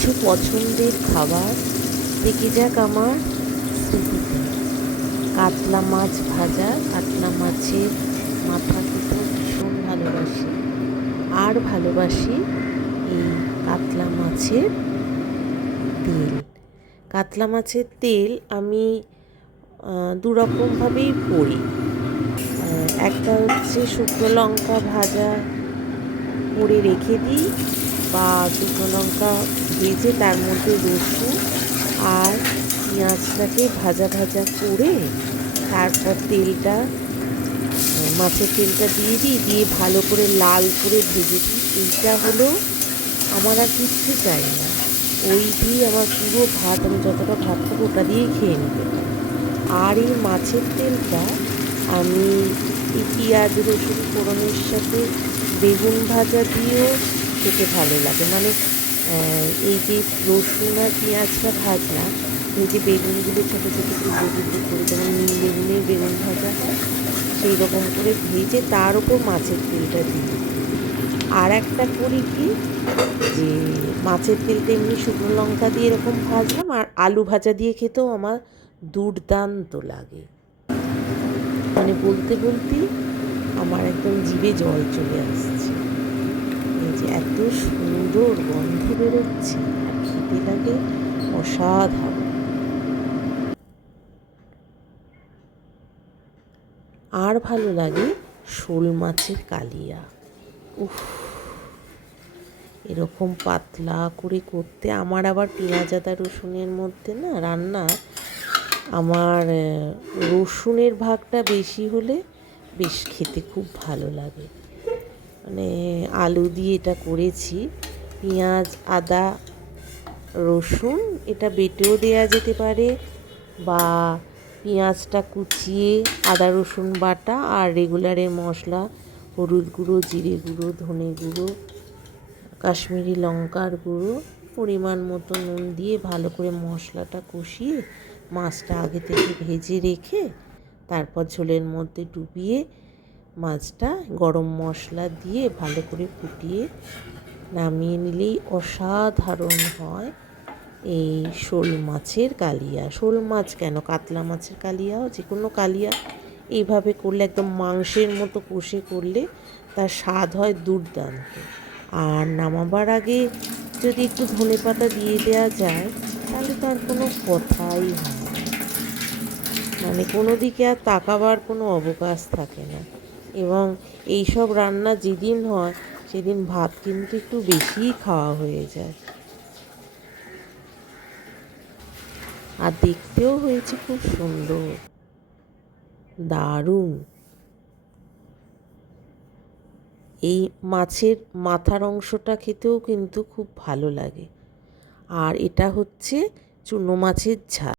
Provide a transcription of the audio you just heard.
কিছু পছন্দের খাবার থেকে যাক আমার স্মৃতিতে। কাতলা মাছ ভাজা, কাতলা মাছের মাথা খেতে ভীষণ ভালোবাসি। আর ভালোবাসি এই কাতলা মাছের তেল। কাতলা মাছের তেল আমি দুরকমভাবেই করি। একটা হচ্ছে শুকনো লঙ্কা ভাজা করে রেখে দিই, বা শুকনো লঙ্কা ভেজে তার মধ্যে রসুন আর পেঁয়াজটাকে ভাজা ভাজা করে তারপর মাছের তেলটা দিয়ে দিই, দিয়ে ভালো করে লাল করে ভেজে দিই। এইটা হলো আমার আর কিচ্ছু চাই না, ওই দিয়ে আমার পুরো ভাত, আমি যতটা ভাত খাবো ওটা দিয়েই খেয়ে নিতে পারি। আর এই মাছের তেলটা আমি এই পেঁয়াজ রসুন ফোড়নের সাথে বেগুন ভাজা দিয়েও খেতে ভালো লাগে। মানে এই যে রসুন আর পেঁয়াজটা ভাজলাম, এই যে বেগুনগুলো ছোটো ছোটো টুকরো টুকরো করে, যেমন নীল বেগুনের বেগুন ভাজা হয় সেই রকম করে ভেজে তার উপর মাছের তেলটা দিই। আর একটা করি কি, যে মাছের তেলটা এমনি শুকনো লঙ্কা দিয়ে এরকম ভাজলাম, আর আলু ভাজা দিয়ে খেতেও আমার দুর্দান্ত লাগে। মানে বলতে বলতেই আমার একদম জিভে জল চলে আসছে। এই যে এত সুন্দর গন্ধ বেরোচ্ছে আর খেতে লাগে অসাধারণ। আর ভালো লাগে শোল মাছের কালিয়া। উফ, এরকম পাতলা করে করতে আমার আবার পেঁয়াজ আদা রসুনের মধ্যে না রান্না, আমার রসুনের ভাগটা বেশি হলে বেশ খেতে খুব ভালো লাগে। মানে আলু দিয়ে এটা করেছি, পেঁয়াজ আদা রসুন এটা বেটেও দেওয়া যেতে পারে, বা পেঁয়াজটা কুচিয়ে আদা রসুন বাটা আর রেগুলারের মশলা হলুদ গুঁড়ো, জিরে গুঁড়ো, ধনে গুঁড়ো, কাশ্মীরি লঙ্কার গুঁড়ো, পরিমাণ মতো নুন দিয়ে ভালো করে মশলাটা কষিয়ে মাছটা আগে থেকে ভেজে রেখে তারপর ঝোলের মধ্যে ডুবিয়ে মাছটা গরম মশলা দিয়ে ভালো করে ফুটিয়ে নামিয়ে নিলেই অসাধারণ হয় এই শোল মাছের কালিয়া। শোল মাছ কেন, কাতলা মাছের কালিয়াও, যে কোনো কালিয়া এইভাবে করলে একদম মাংসের মতো কষে করলে তার স্বাদ হয় দুর্দান্ত। আর নামাবার আগে যদি একটু ধনেপাতা দিয়ে দেওয়া যায় তাহলে তার কোনো কথাই হয় না। মানে কোনো দিকে আর তাকাবার কোনো অবকাশ থাকে না। এবং এই সব রান্না যেদিন হয় সেদিন ভাত কিন্তু একটু বেশিই খাওয়া হয়ে যায়। আর দেখতেও হয়েছে খুব সুন্দর, দারুণ। এই মাছের মাথার অংশটা খেতেও কিন্তু খুব ভালো লাগে। আর এটা হচ্ছে চুনো মাছের ঝাল।